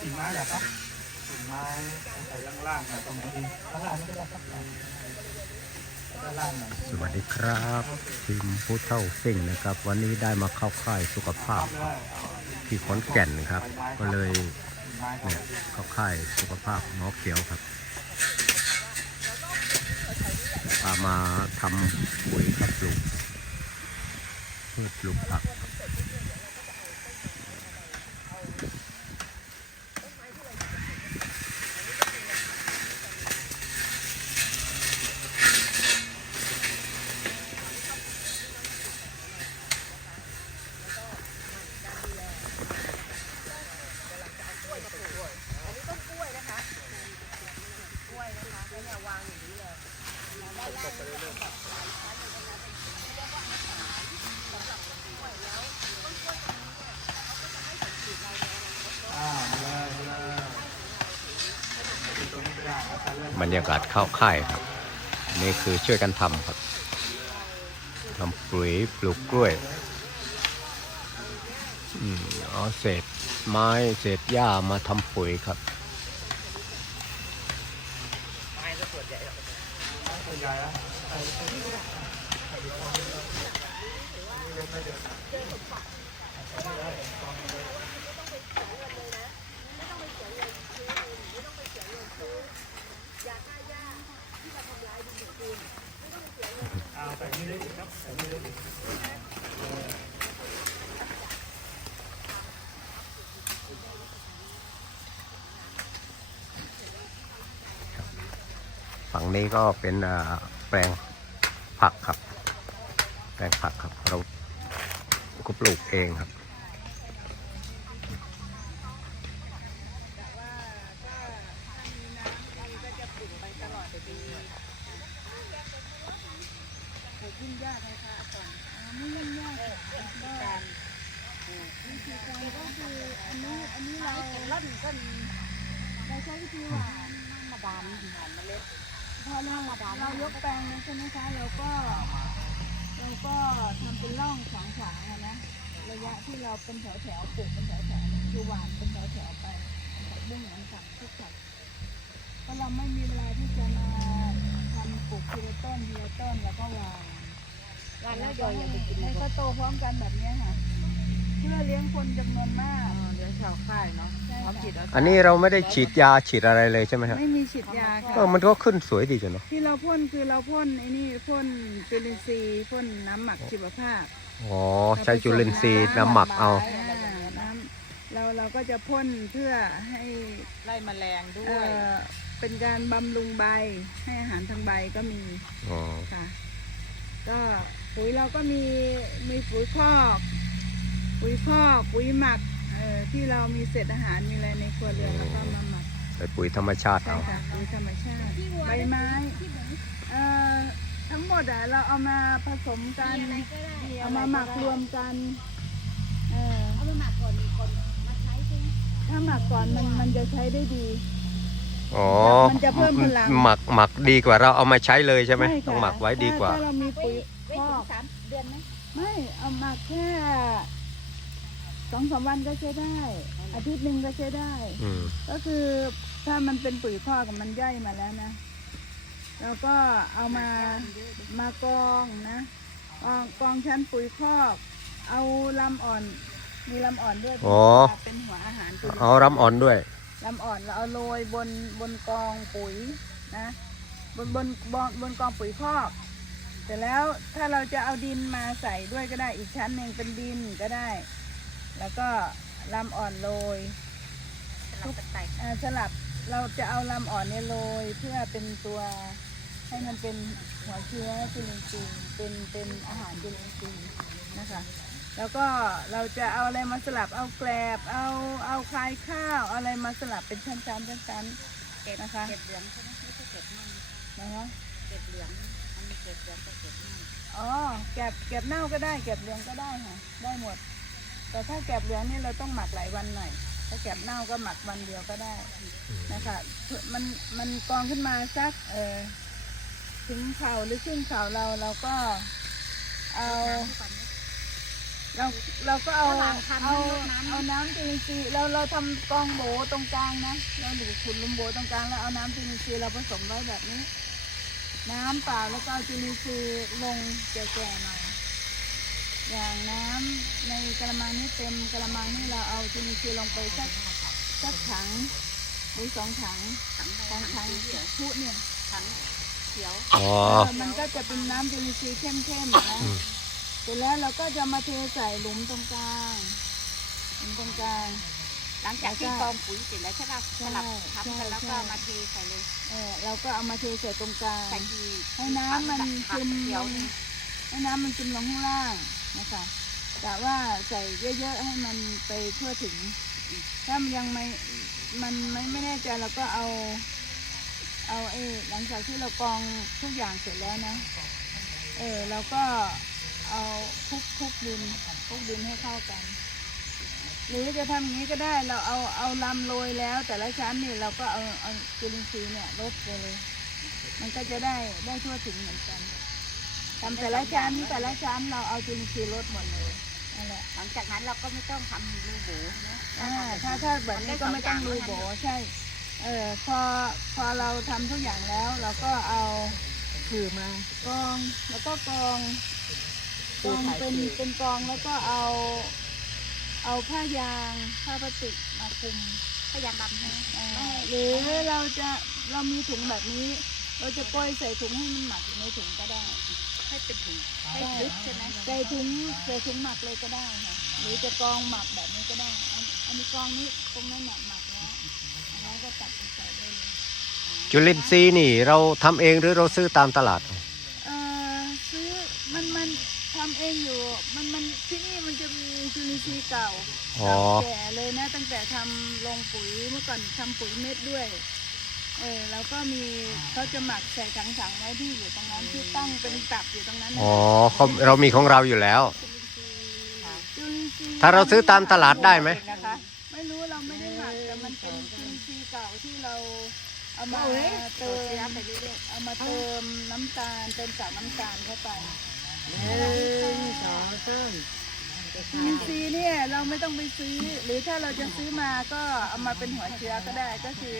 กิ่งไม้เหรอครับกิ่งไม้ใส่ล่างล่างน่อยตรงไหนดีข้างล่างนี่ก็ได้ครับด้านล่างหน่อยสวัสดีครับทีมผู้เท่าเส้งนะครับ วันนี้ได้มาเข้าค่ายสุขภาพที่ขอนแก่นนะครับ ก็เลยเนี่ยเข้าค่ายสุขภาพหมอเขียวครับพามาทำปุ๋ยครับปลูกพืชปลูกผักครับ อ่าเลยเลยตรงนี้ก็ได้เอาไปเลย บรรยากาศเข้าค่ายครับ นี่คือช่วยกันทำครับทำปุ๋ยปลูกกล้วยอเอาเศษไม้เศษหญ้ามาทำปุ๋ยครับตัวใหญ่แล้ว เอาใส่นี่ได้อีกครับใส่นี่ได้อีก ฝั่ง นี้ก็เป็นแปลงผักครับ แปลงผักครับ เราก็ปลูกเองครับยุ่งยากไหมคะก่อนไม่ยุ่งยากค่ะก็วิธีการก็คืออันนี้อันนี้เราล่อนก็เราใช้วิธีหวานมาดามหวานเมล็ด พอเราเรายกแปลงนั้นใช่ไหมคะเราก็เราก็ทำเป็นร่องขวางขางๆอะนะระยะที่เราเป็นแถวแถวๆปลูกเป็นแถวแถวๆคือหวานเป็นแถวแถวๆไปผักบุ้งหลังสับทุกผักเพราะเราไม่มีเวลาที่จะมาทำปลูกทีละต้นทีละต้นแล้วก็วางวันแล้วยอยอย่าไปกินให้เขาโตพร้อมกันแบบเนี้ยค่ะ เพื่อเลี้ยงคนจำนวนมากเลี้ยงชาวค่ายเนาะ อมค่ะจิตอาสาอันนี้เราไม่ได้ฉีดยาฉีดอะไรเลยใช่ไหมครับไม่มีฉีดยาค่ะ เออมันก็ขึ้นสวยดีจังเนาะ ที่เราพ่นคือเราพ่นไอ้นี่พ่นจุลินทรีย์พ่นน้ำหมักชีวภาพอ๋อใช้จุลินทรีย์น้ำหมักเอา อ่าน้ำเราเราก็จะพ่นเพื่อให้ไล่แมลงด้เอ่วย อเป็นการบำรุงใบให้อาหารทางใบก็มีอ๋อ ค่ะ ก็ปุ๋ยเราก็มีมีปุ๋ยคอก ปุ๋ยคอกปุ๋ยหมัก เอ่อที่เรามีเศษอาหารมีอะไรในครัวเรือนแล้วก็มาหมักใส่ปุ๋ยธรรมชาติใช่เอาค่ะปุ๋ยธรรมชาติใบไม้เอ่อทั้งหมดอะเราเอามาผสมกัน เอามาหมักรวมกันเออเอาไปหมักก่อนก่อนมาใช้ใช่ไหมถ้าหมักก่อนมันมันจะใช้ได้ดี อ๋อมันจะเพิ่มพลัง หมักหมักดีกว่าเราเอามาใช้เลยใช่ไหมค่ะต้องหมักไว้ดีกว่า ถ้าเรามีปุ๋ยไว้คถึองกสามเดือนไหมไม่เอาหมักแค่ สองสามวันก็ใช้ได้ อาทิตย์หนึ่งก็ใช้ได้ อืมก็คือถ้ามันเป็นปุ๋ยคอกมันย่อยมาแล้วนะเราก็เอามามากองนะกองกองชั้นปุ๋ยคอก เอาลำอ่อน มีลำอ่อนด้วยอ๋อ เป็นหัวอาหารจุลินทรีย์เอารำอ่อนด้วย ลำอ่อนเราเอาโรยบนบนกองปุ๋ยนะ บนบนบนบนกองปุ๋ยคอกเสร็จแล้วถ้าเราจะเอาดินมาใส่ด้วยก็ได้อีกชั้นหนึ่งเป็นดินก็ได้ แล้วก็ลำอ่อนโรยเราเป็นไตอ่าสลับเราจะเอาลำอ่อนเนี่ยโรยเพื่อเป็นตัวให้มันเป็นหัวเชื้อจุลินทรีย์เป็นเป็นอาหารจุลินทรีย์นะคะ แล้วก็เราจะเอาอะไรมาสลับเอาแกลบเอาเอาคลายข้าวเอาอะไรมาสลับเป็นชั้นๆชั้นเก็บนะคะเก็บเหลืองใช่ไหมไม่ใช่เก็บมันๆนะคะเก็บเหลืองอันนี้เก็บเหลืองก็เก็บมันอ๋อแกบแกบเน่าก็ได้แกบเหลืองก็ได้ค่ะได้หมด แต่ถ้าแกบเหลืองนี่เราต้องหมักหลายวันหน่อย ถ้าแกบเน่าก็หมักวันเดียวก็ได้นะคะเพื่อมันมันกองขึ้นมาสักเออถึงเข่าหรือครึ่งเข่าเราเราก็เอาเราเราก็เอาระหว่างทำเอารดน้ำเอาน้ำจุลินทรีย์เราเราทำกองโบตรงกลางนะเราหนูขุดหลุมโบตรงกลางแล้วเอาน้ำจุลินทรีย์เราผสมไว้แบบนี้ น้ำเปล่าแล้วก็เอาจุลินทรีย์ลงแก่ๆหน่อยอย่างน้ำใน กระมังนี้เต็มกระมังนี่เราเอาจุลินทรีย์ลงไปสักสักถังหรือสองถังถังถังถังเขียวพุเนี่ยถังเขียวอ๋อเออมันก็จะเป็นน้ำจุลินทรีย์เข้มๆนะอืมเสร็จแล้วเราก็จะมาเทใส่หลุมตรงกลางหลุมตรงกลางหลังจากที่กองปุ๋ยเสร็จแล้วใช่ป่ะสลับทับกันแล้วก็ใช่มาเทใส่เลยเออเราก็เอามาเทใส่ตรงกลางใส่ทีให้น้ำมันซึมเขีลยวงให้น้ำมันซึมลงข้างล่างนะคะ แต่ว่าใส่เยอะๆให้มันไปทั่วถึง ถ้ามันยังไม่มันไม่ไม่แน่ใจเราก็เอา เอาเอหลังจากที่เรากรองทุกอย่างเสร็จแล้วนะ เออเราก็เอาคลุกคลุกดินคลุกดินให้เข้ากัน หรือจะทำอย่างนี้ก็ได้เราเอาเอาลำโรยแล้ว แต่ละชั้นเนี่ยเราก็เอาเอาจุลินทรีย์เนี่ยลดไปเลยมันก็จะได้ได้ทั่วถึงเหมือนกันทำแต่ละชั้นแต่ละชั้นเราเอาจุลินทรีย์ลดหมดเลย นั่นแหละหลังจากนั้นเราก็ไม่ต้องทำรูโบนะอ่าถ้าถ้าแบบนี้ก็ไม่ต้องรูโบใช่ เออพอพอเราทำทุกอย่างแล้ว เราก็เอาถือมากองแล้วก็กองกองเป็นเป็นกองแล้วก็เอา เอาผ้ายางผ้าพลาสติกมาคลุมพยายามดำนะอ่าหรือเราจะเรามีถุงแบบนี้ เราจะโกยใส่ถุงให้มันหมักอยู่ในถุงก็ได้ ให้เป็นถุงให้ลึกใช่ไหมใส่ถุงใส่ถุงหมักเลยก็ได้ค่ะหรือจะกองหมักแบบนี้ก็ได้ อันอันนี้กองนี้ตรงนั้นหมักหมักแล้วแล้วก็ตัดไปใส่ได้เลยจุลินทรีย์นี่เราทำเองหรือเราซื้อตามตลาด เอ่อซื้อมันมันทำเองอยู่ มันมันที่นี่มันจะมีจุลินทรีย์เก่าอ๋อ เก่าแก่เลยนะตั้งแต่ทำลงปุ๋ยเมื่อก่อนทำปุ๋ยเม็ดด้วย เออแล้วก็มีเขาจะหมักใส่ถังๆไว้ที่อยู่ตรงนั้นที่ตั้งเป็นตับอยู่ตรงนั้นนะอ๋อเขาเรามีของเราอยู่แล้ว จุลินทรีย์ถ้าเราซื้อตามตลาดได้ไหม นะคะไม่รู้เราไม่ได้หมักแต่มันเป็นจุลินทรีย์เก่าที่เราเอามาเติมเอามาเติมน้ำตาลเติมกากน้ำตาลเข้าไปจุลินทรีย์เนี่ยเราไม่ต้องไปซื้อ หรือถ้าเราจะซื้อมาก็เอามาเป็นหัวเชื้อก็ได้ก็คือ